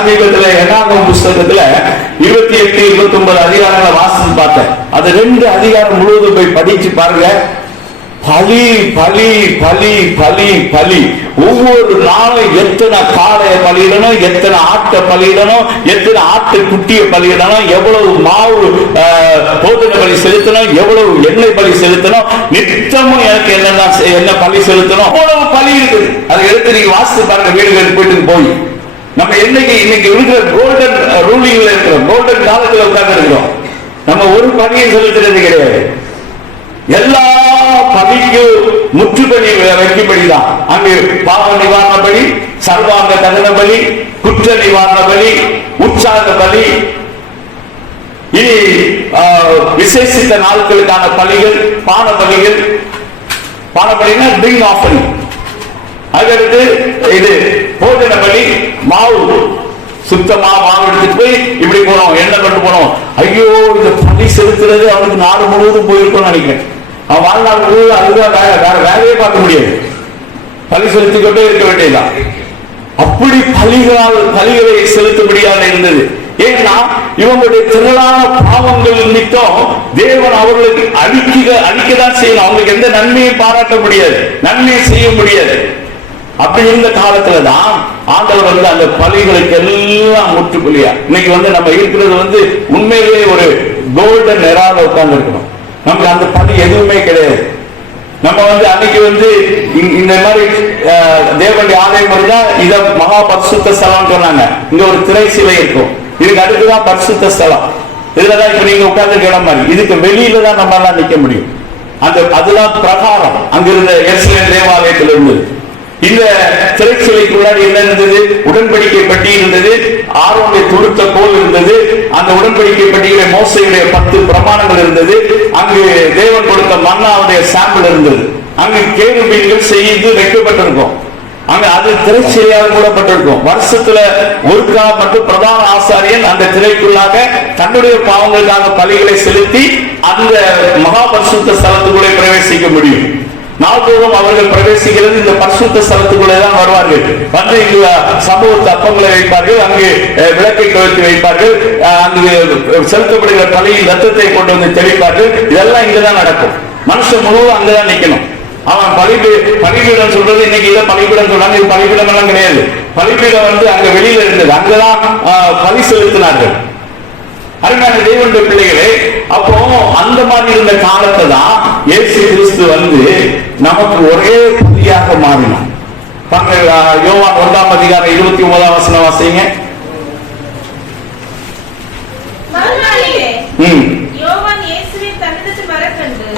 சமீபத்துல எண்ணாகம் புஸ்தகத்துல இருபத்தி எட்டு இருபத்தி ஒன்பது அதிகாரங்களை வாசித்து பார்த்தேன். அது ரெண்டு அதிகாரம் முழுவதும் போய் படிச்சு பாருங்க. பலி பலி பலி பலி பலி. ஒவ்வொரு நாளும் எத்தனை காளைய பலியிடணும் எத்தனை ஆட்டை பலியிடணும் எத்தனை ஆட்டு குட்டியை பலியிடணும் எவ்வளவு மாவு ஆஹ், போதனை பலி செலுத்தணும் எவ்வளவு எண்ணெய் பலி செலுத்தணும் நித்தமும் எனக்கு என்னென்ன என்ன பலி செலுத்தணும் அவ்வளவு பலி இருக்குது. அதை எடுத்து நீங்க வாசித்து பாருங்க வீடுகளுக்கு போயிட்டு போய். நம்ம என்னைக்கு இன்னைக்கு இருக்கிற கோல்டன் ரூலிங்ல இருக்கிறோம் கோல்டன் காலத்துல உட்கார்ந்து இருக்கிறோம். நம்ம ஒரு பணியை செலுத்துறது கிடையாது. எல்லா பணிக்கு முற்றுப்பணி வைக்கப்படிதான் அங்கு பாவ நிவாரண பலி சர்வாங்க தகன பலி குற்ற நிவாரண பலி உற்சாக பலி இனி விசேஷித்த நாட்களுக்கான பலிகள் பான பலிகள் பான பலினா ட்ரிங்க் ஆஃபரிங் அதுக்கடுத்து இது போஜன பலி மாவு சுத்தமா மாவு எடுத்துட்டு போய் இப்படி போனோம் எண்ணெய் கொண்டு போனோம். ஐயோ இந்த பலி செலுத்துறது அவனுக்கு நாடு முழுவதும் போயிருக்கும்னு நினைக்கிறேன். அவன் வாழ்நாள் முழுவதும் அதுதான் வேலை வேற வேலையே பார்க்க முடியாது. பலி செலுத்திக் கொண்டே இருக்க வேண்டியதுதான். அப்படி பலிகளால் பலிகளை செலுத்தபடியாக இருந்தது. ஏன்னா இவங்களுடைய திரளான பாவங்கள் நிமித்தம் தேவன் அவர்களுக்கு அழிக்க அழிக்கதான் செய்யணும். அவங்களுக்கு எந்த நன்மையும் பாராட்ட முடியாது. நன்மையை செய்ய முடியாது. அப்படி இருந்த காலத்துல தான் ஆண்டவர் வந்து அந்த பலிகளுக்கு எல்லாம் முற்றுப்புள்ளியா. இன்னைக்கு வந்து நம்ம இருக்கிறது வந்து உண்மையிலேயே ஒரு கோல்டன் நெரால உட்கார்ந்து இருக்கணும் நமக்கு அந்த பணி எதுவுமே கிடையாது. நம்ம வந்து அன்னைக்கு வந்து இந்த மாதிரி தேவண்டி தேவனுடைய ஆலயம் இருந்தா இத மகா பரிசுத்த ஸ்தலம் சொன்னாங்க. இங்க ஒரு திரை சிலை இருக்கும். இதுக்கு அடுத்துதான் பரிசுத்த ஸ்தலம். இதுலதான் இப்ப நீங்க உட்கார்ந்து இடம் மாதிரி. இதுக்கு வெளியில தான் நம்மளால நிக்க முடியும். அந்த அதெல்லாம் பிரகாரம். அங்கிருந்த எருசலேம் தேவாலயத்தில் இருந்தது இந்த திரைச்சிலைக்கு என்ன இருந்தது? உடன்படிக்கை பட்டி இருந்தது. ஆரோனுடைய துருத்த கோல் இருந்தது. அந்த உடன்படிக்கை பட்டியல மோசையுடைய பத்து பிரமாணங்கள் இருந்தது. அங்கு தேவன் கொடுத்த மன்னாவுடைய சாம்பிள் இருந்தது. அங்கு கேருபீன்கள் செய்து வைக்கப்பட்டிருக்கும். அங்க அது திரைச்சிலையாக மூடப்பட்டிருக்கும். வருஷத்துல ஒரு காலம் மட்டும் பிரதான ஆசாரியன் அந்த திரைக்குள்ளாக தன்னுடைய பாவங்களுக்காக பலிகளை செலுத்தி அந்த மகாபரிசுத்த ஸ்தலத்துக்குள்ளே பிரவேசிக்க முடியும். நாள்தோறும் அவர்கள் பிரவேசிக்கிறது. இந்த பரிசுத்த ஸ்தலத்துக்குள்ளே தான் வருவார்கள். வந்து இங்கு சமூகத்து அப்பங்களை வைப்பார்கள். அங்கு விளக்கை கவிழ்த்து வைப்பார்கள். அஹ், அங்கு செலுத்தப்படுகிற பலியின் ரத்தத்தை கொண்டு வந்து தெளிப்பார்கள். இதெல்லாம் இங்கதான் நடக்கும். மனுஷன் முழுவதும் அங்கதான் நிக்கணும். அவன் பலிபீ பலிபீடம் சொல்றது இன்னைக்கு இதை பலிபீடம் சொல்றாங்க. இது பலிபீடம் எல்லாம் கிடையாது. பலிபீடம் வந்து அங்க வெளியில இருந்தது. அங்கதான் ஆஹ், பலி செலுத்தினார்கள். அருமையான தேவனுடைய பிள்ளைகளே அப்போ அந்த மாதிரி இருந்த காலத்தை தான் இயேசு கிறிஸ்து வந்து நமக்கு ஒரே புதியாக ஆஹ், யோவான் ஒன்றாம் அதிகாரம் இருபத்தி ஒன்பதாம் வசனம் வாசிங்க.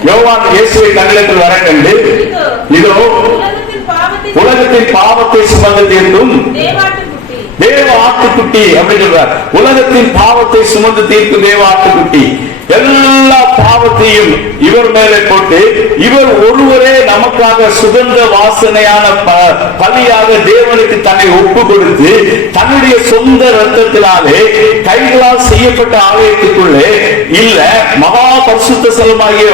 யோவான் இயேசுவை தன்னிடத்தில் வர கண்டு இதோ, உலகத்தின் பாவத்தை சுமந்து தேவாட்டுக்குட்டி, தேவ ஆட்டுக்குட்டி அப்படின்னு சொல்றார். உலகத்தின் பாவத்தை சுமந்து தீர்க்கும் தேவ ஆட்டுக்குட்டி. எல்லா பாவத்தையும் இவர் மேலே போட்டு இவர் ஒருவரே நமக்காக சுகந்த வாசனையான ப- பலியாக தேவனுக்கு தன்னை ஒப்பு கொடுத்து தன்னுடைய சொந்த ரத்தத்தினாலே கைகளால் செய்யப்பட்ட ஆலயத்துக்குள்ளே இல்ல மகா பரிசுத்த செலமாகிய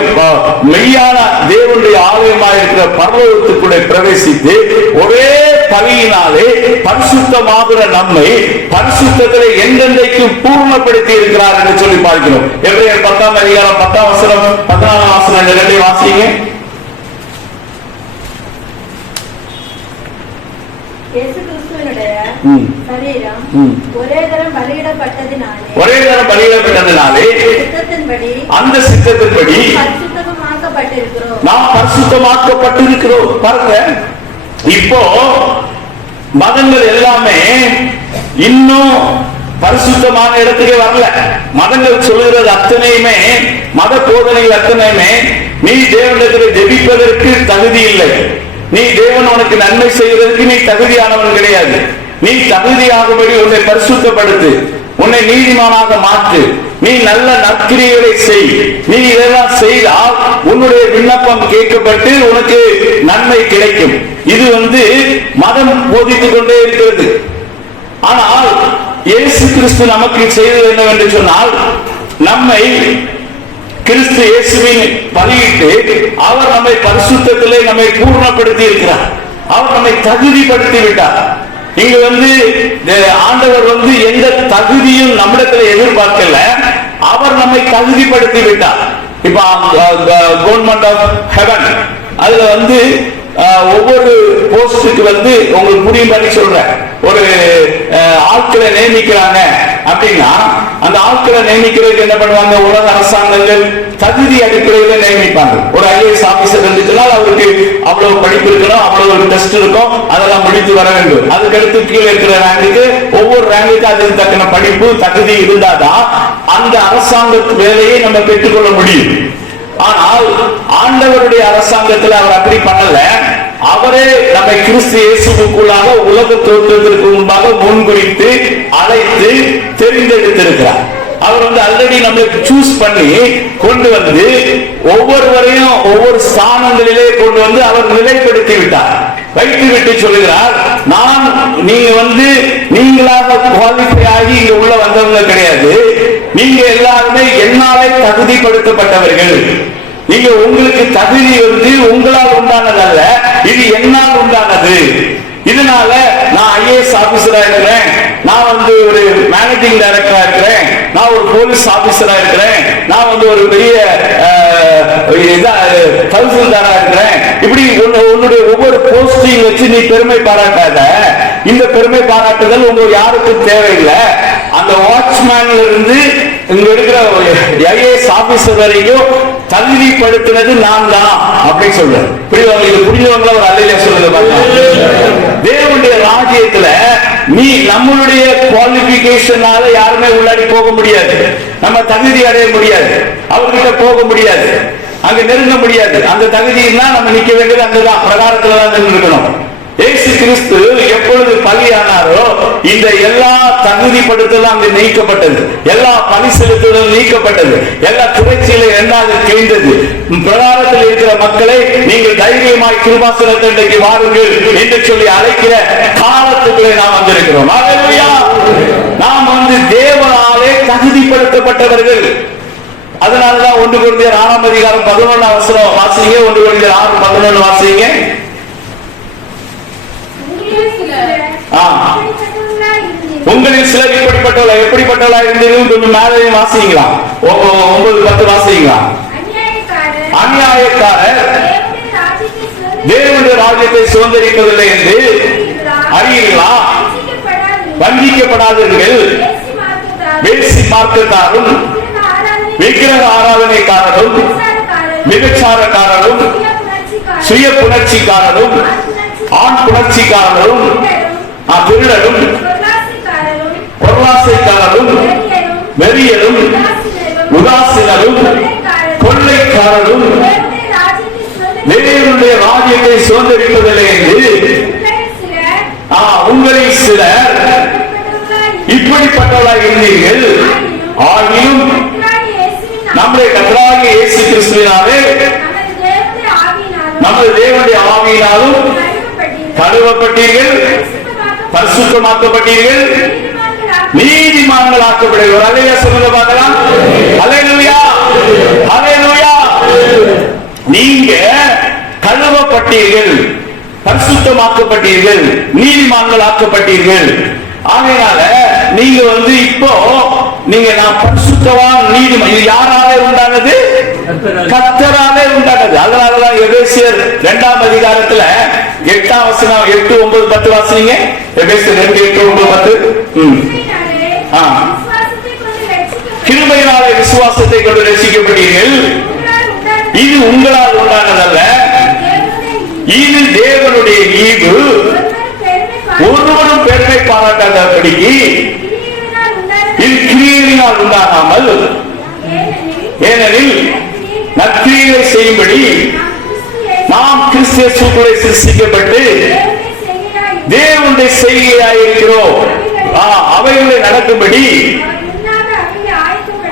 மெய்யான தேவனுடைய ஆலயமாக இருக்கிற பர்வத்துக்குள்ளே பிரவேசித்து ஒரே பலியினாலே பரிசுத்தமாகிற நம்மை பரிசுத்தத்திலே எந்தெந்தைக்கு பூர்ணப்படுத்தி இருக்கிறார் என்று சொல்லி பார்க்கிறோம். எபிரேயர் பத்தாம் அதிகாரம் பத்தாம் வசனம் பதினாலாம் வசனம் ரெண்டையும் வாசிங்க. ஒரே தரம் பலியிடப்பட்டதினாலே அந்த சித்தத்தின்படி நாம் பரிசுத்தமாக்கப்பட்டிருக்கிறோம். பாருங்க இப்போ மதங்கள் எல்லாமே இன்னும் பரிசுத்தமான இடத்துக்கே வரல. மதங்கள் சொல்லுகிறது அத்தனையுமே மத போதனைகள் அத்தனையுமே நீ தேவனிடத்தில் ஜெபிப்பதற்கு தகுதி இல்லை. நீ தேவன் உனக்கு நன்மை செய்வதற்கு நீ தகுதியானவன் கிடையாது. நீ தகுதியாகும்படி உன்னை பரிசுத்தப்படுத்து உன்னை நீதிமானாக மாற்று. நீ நல்ல நற்கிரிகளை செய். நீ இதெல்லாம் செய்தால் உன்னுடைய விண்ணப்பம் கேட்கப்பட்டு உனக்கு நன்மை கிடைக்கும். இது வந்து மதம் போதித்துக் கொண்டே இருக்கிறது. ஆனால் இயேசு கிறிஸ்து நமக்கு செய்தது என்னவென்று சொன்னால் நம்மை கிறிஸ்து இயேசுவின் பலியிட்டு அவர் நம்மை பரிசுத்தத்திலே நம்மை பூர்ணப்படுத்தி இருக்கிறார் அவர் நம்மை தகுதிப்படுத்தி விட்டார் இங்க வந்து ஆண்டவர் வந்து எந்த தகுதியும் நம்மிடத்துல எதிர்பார்க்கல. அவர் நம்மை தகுதிப்படுத்தி விட்டார் இப்ப கவர்மெண்ட் ஆஃப் ஹெவன் அதுல வந்து ஒவ்வொரு போஸ்டுக்கு வந்து உங்களுக்கு புரியும் மாதிரி சொல்றேன் ஒரு ஆட்களை நியமிக்கிறாங்க அப்படின்னா அந்த ஆட்களை நியமிக்கிறதுக்கு என்ன பண்ணுவாங்க? உலக அரசாங்கங்கள் தகுதி அடிப்படையில் நியமிப்பாங்க. ஒரு ஐஏஎஸ் ஆபீசர் இருந்துச்சுன்னா அவருக்கு அவ்வளவு படிப்பு இருக்கணும் அவ்வளவு டெஸ்ட் இருக்கும் அதெல்லாம் முடித்து வர வேண்டும். அதுக்கடுத்து கீழே இருக்கிற ரேங்குக்கு ஒவ்வொரு ரேங்குக்கு அதுக்கு தக்கன படிப்பு தகுதி இருந்தாதான் அந்த அரசாங்க வேலையை நம்ம பெற்றுக்கொள்ள முடியும். ஆனால் ஆண்டவருடைய அரசாங்கத்தில் அவர் அப்படி பண்ணல. அவரே நம்மை கிறிஸ்து இயேசுக்குள்ளாக உலக தோற்றத்திற்கு முன்பாக முன்குறித்து அழைத்து தெரிந்தெடுத்திருக்கிறார். அவர் வந்து ஆல்ரெடி நம்மளுக்கு சூஸ் பண்ணி கொண்டு வந்து ஒவ்வொருவரையும் ஒவ்வொரு ஸ்தானங்களிலே கொண்டு வந்து அவர் நிலைப்படுத்தி விட்டார். வைத்து விட்டு சொல்லுகிறார் நான் நீங்க வந்து நீங்களாக குவாலிஃபை ஆகி இங்க உள்ள வந்தவங்க கிடையாது. நீங்க எல்லாருமே என்னாலே தகுதிப்படுத்தப்பட்டவர்கள். நீங்க உங்களுக்கு தகுதி வந்து உங்களால் உண்டானதல்ல இது என்னால் உண்டானது. இதனால நான் ஐஏஎஸ் ஆபீசரா இருக்கிறேன். நான் வந்து ஒரு மேனேஜிங் டைரக்டரா இருக்கிறேன். நான் ஒரு போலீஸ் ஆபீசரா இருக்கிறேன். நான் வந்து ஒரு பெரிய தகசில்தாரா இருக்கிறேன். இப்படி உன்னுடைய ஒவ்வொரு போஸ்டிங் வச்சு நீ பெருமை பாராட்டாத இந்த பெருமை பாராட்டுதல் உங்களுக்கு யாருக்கும் தேவையில்லை. அந்த வாட்ச்மேன்ல இருந்து இங்க இருக்கிற ஐஏஎஸ் ஆபீசர் வரைக்கும் தகுதிப்படுத்தினது நான் தான் அப்படி சொல்றேன். புரியுவாங்க இது புரிஞ்சவங்கள ஒரு அலையில சொல்லுங்க தேவனுடைய ராஜ்யத்துல நீ நம்மளுடைய குவாலிபிகேஷனால யாருமே உள்ளாடி போக முடியாது. நம்ம தகுதி அடைய முடியாது. அவர்கிட்ட போக முடியாது. அங்க நெருங்க முடியாது. அந்த தகுதியினா நம்ம நிக்க வேண்டியது அங்கதான். பிரகாரத்துல தான் நின்று இருக்கணும் இயேசு கிறிஸ்து எப்பொழுது பலியானாரோ இந்த எல்லா தகுதிப்படுத்தலும் அங்கு நீக்கப்பட்டது. எல்லா பணி செலுத்துதலும் நீக்கப்பட்டது. எல்லா துறைச்சியில அது கிழிந்தது பிரகாரத்தில் இருக்கிற மக்களை நீங்கள் தைரியமாய் கிருபாசனத்தை இன்றைக்கு வாருங்கள் என்று சொல்லி அழைக்கிற காலத்துக்குள்ளே நாம் வந்திருக்கிறோம். நாம் வந்து தேவனாலே தகுதிப்படுத்தப்பட்டவர்கள். அதனாலதான் ஒன்று குழந்தையர் ஆறாம் அதிகாரம் பதினொன்னு அவசரம் வாசிங்க. ஒன்று குழந்தையர் ஆறு பதினொன்னு வாசிங்க உங்களில் சிலர் ஆ. அப்படிப்பட்டவர்களாய் இருந்தீர்கள். உங்களில் சிலர் இப்படிப்பட்டவளா எப்படிப்பட்டவளா இருந்தீர்கள் கொஞ்சம் மேலையும் வாசிங்களா ஒன்பது பத்து வாசிங்களா அநியாயக்காரர், தேவனுடைய ராஜ்யத்தை சுதந்தரிக்க சுதந்திரிப்பதில்லை என்று அறியீர்களா? வஞ்சிக்கப்படாதீர்கள். வேசி மார்க்கத்தாரும், விக்கிரக ஆராதனைக்காரரும் விபச்சாரக்காரரும், சுய சுய புணர்ச்சிக்காரரும் ஆண் புணர்ச்சிக்காரரும், திருடரும் பொருளாசைக்காரரும், வெறியரும், உதாசீனரும், கொள்ளைக்காரரும், தேவனுடைய ராஜ்யத்தை சுதந்திரிப்பதில்லை என்று உங்களில் சிலர் இப்படிப்பட்டவர்களாக இருந்தீர்கள். ஆகியும் நம்முடைய கத்தராகிய இயேசு கிறிஸ்துவினாலே நமது தேவனுடைய ஆவியினாலும் கழுவப்பட்டீர்கள். பரிசுத்தமாக்கப்பட்டீர்கள். நீதிமான்கள் ஆக்கப்படுகிறோம் அலையா சொல்லுங்க பார்க்கலாம். அலையலுயா அலையலுயா நீங்க கழுவப்பட்டீர்கள். பரிசுத்தமாக்கப்பட்டீர்கள். நீதிமான்கள் ஆக்கப்பட்டீர்கள் ஆகையால நீங்க வந்து இப்போ நீங்க நான் பரிசுத்தவான் நீதிமான். இது யாராலே உண்டானது? கத்தராலே உண்டானது. அதனாலதான் எபேசியர் இரண்டாம் அதிகாரத்துல எட்டாம் வசனம் எட்டு ஒன்பது பத்து வாசனீங்க? எபேசியர் ரெண்டு எட்டு ஒன்பது பத்து. கிருமையினாலே விசுவாசத்தை கொண்டு ரசிக்கப்பட்டீர்கள் இது உங்களால் உண்டானதல்ல. இது தேவனுடைய ஈவு. ஒருவரும் பெருமை பாராட்டாதபடி பாராட்டாதபடிக்கு இது கிரியையினால் உண்டாகாமல். ஏனெனில் நற்கிரியை செய்யும்படி நாம் கிறிஸ்திய சூக்குலை சிருஷ்டிக்கப்பட்டு தேவனுடைய செய்கையாய் தேவனுடைய செய்கையாயிருக்கிறோம் அவைகளை நடக்கும்படி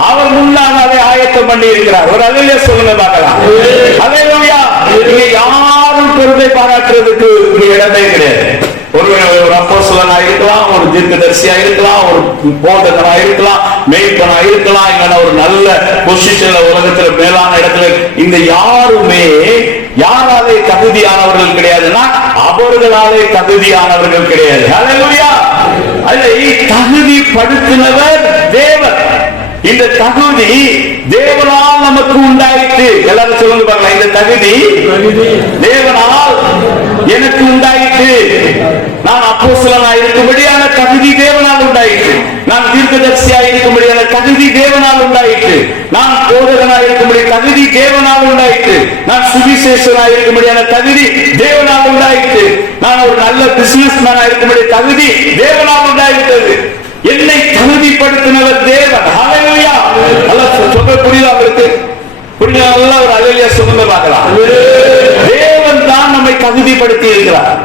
அவர் முன்னாக அதை ஆயத்தம் பண்ணி இருக்கிறார் ஒரு அலையில சொல்லுங்க பார்க்கலாம். இங்க யாரும் பெருமை பாராட்டுறதுக்கு இடமே கிடையாது. ஒரு இருக்கலாம் ஒரு தீர்க்கதரிசியா இருக்கலாம் ஒரு போதகனா இருக்கலாம் மெய்ப்பனா இருக்கலாம் இல்லைன்னா ஒரு நல்ல பொசிஷன்ல உலகத்துல மேலான இடத்துல. இந்த யாருமே யாராலே தகுதியானவர்கள் கிடையாதுன்னா அவர்களாலே தகுதியானவர்கள் கிடையாது. ஹalleluya அதை தகுதிப்படுத்தினவர் தேவன் இந்த தகுதி தேவனால் நமக்கு உண்டாயிற்று. எல்லாரும் சொல்லுங்க பாருங்க இந்த தகுதி தேவனால் எனக்கு உண்டாயிற்று. நான் அப்போசலனா இருக்கும்படியான தகுதி தேவனால் உண்டாயிற்று. நான் தீர்க்கதரிசியா இருக்கும்படியான தகுதி தேவனால் உண்டாயிற்று. நான் போதகனா இருக்கும்படி தகுதி தேவனால் உண்டாயிற்று. நான் சுவிசேஷனா இருக்கும்படியான தகுதி தேவனால் உண்டாயிற்று. நான் ஒரு நல்ல பிசினஸ் மேனா இருக்கும்படி தகுதி தேவனால் உண்டாயிட்டது என்னை தகுதிப்படுத்தினவர் தேவன். ஹalleluya நல்லா சொல்ல புரியுதா உங்களுக்கு புரியுதா? நல்லா ஒரு அலையில சொல்லுங்க பார்க்கலாம். தேவன் தான் நம்மை தகுதிப்படுத்தி இருக்கிறார்